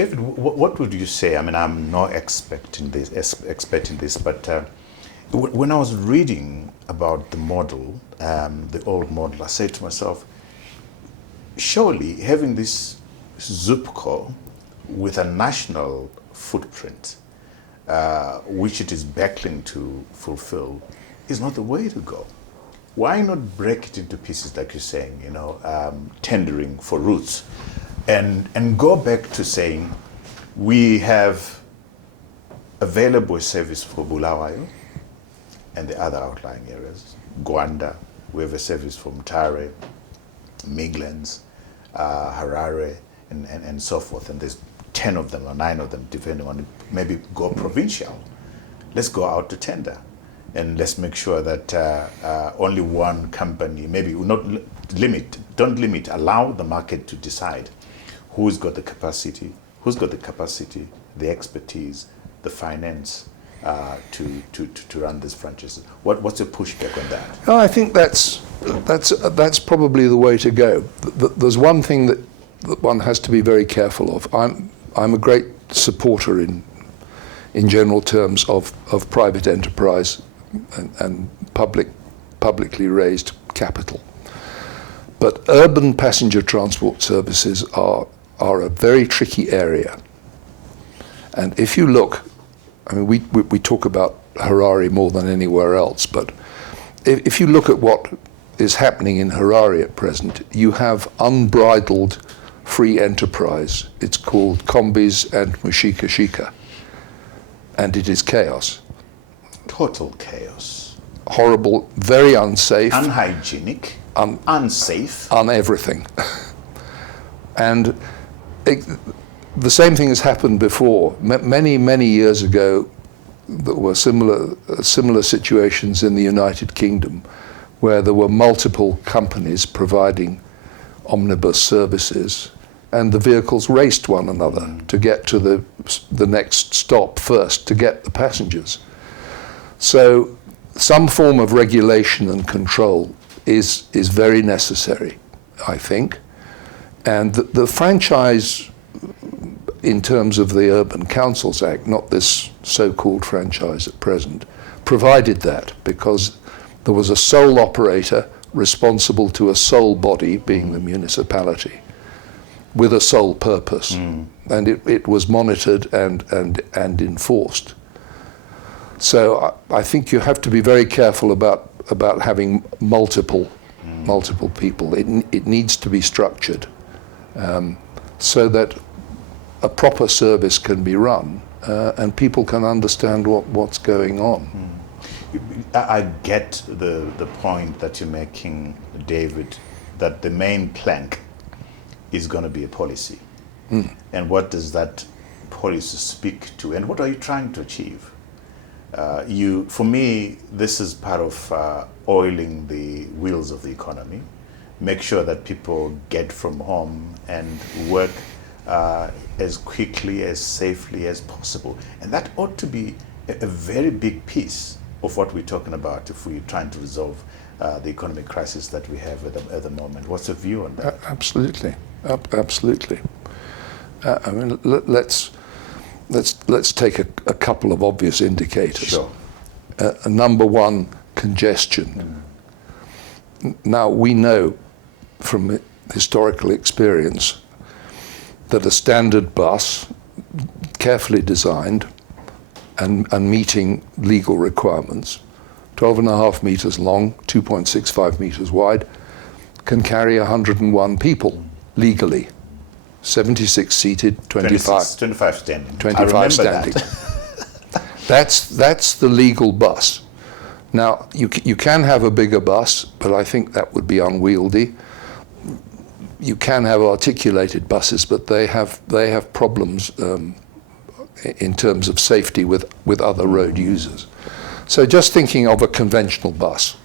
David, what would you say? I mean, I'm not expert in this, but when I was reading about the model, the old model, I said to myself, surely having this Zupco with a national footprint, which it is battling to fulfill, is not the way to go. Why not break it into pieces, like you're saying, tendering for routes, and go back to saying we have available service for Bulawayo and the other outlying areas, Gwanda, we have a service for Mutare, Midlands, Harare, and so forth, and there's 10 of them or 9 of them, depending on it. Maybe go provincial. Let's go out to tender, and let's make sure that only one company, maybe don't limit, allow the market to decide who's got the capacity, the expertise, the finance to run these franchises. What's your pushback on that? Oh, I think that's probably the way to go. There's one thing that one has to be very careful of. I'm a great supporter in general terms of private enterprise and publicly raised capital. But urban passenger transport services are a very tricky area. And if you look, I mean, we talk about Harare more than anywhere else, but if you look at what is happening in Harare at present, you have unbridled free enterprise. It's called Combis and Mushika, and it is chaos. Total chaos. Horrible, very unsafe. Unhygienic, unsafe. On everything. And the same thing has happened before. Many years ago, there were similar situations in the United Kingdom, where there were multiple companies providing omnibus services, and the vehicles raced one another to get to the next stop first, to get the passengers. So some form of regulation and control is very necessary, I think. And the franchise, in terms of the Urban Councils Act, not this so-called franchise at present, provided that, because there was a sole operator responsible to a sole body, being the municipality, with a sole purpose, and it was monitored and enforced. So I think you have to be very careful about having multiple people. It needs to be structured so that a proper service can be run and people can understand what's going on. I get the point that you're making, David, that the main plank is going to be a policy. And what does that policy speak to, and what are you trying to achieve? For me, this is part of oiling the wheels of the economy. Make sure that people get from home and work as quickly, as safely as possible. And that ought to be a very big piece of what we're talking about if we're trying to resolve the economic crisis that we have at the moment. What's your view on that? Absolutely. Absolutely. I mean, let's take a couple of obvious indicators. Sure. Number one, congestion. Now, we know from historical experience that a standard bus, carefully designed and meeting legal requirements, 12.5 meters long, 2.65 meters wide, can carry 101 people legally. 76 seated, 25 standing. 25 standing. That's the legal bus. Now, you can have a bigger bus, but I think that would be unwieldy. You can have articulated buses, but they have problems in terms of safety with other road users. So just thinking of a conventional bus,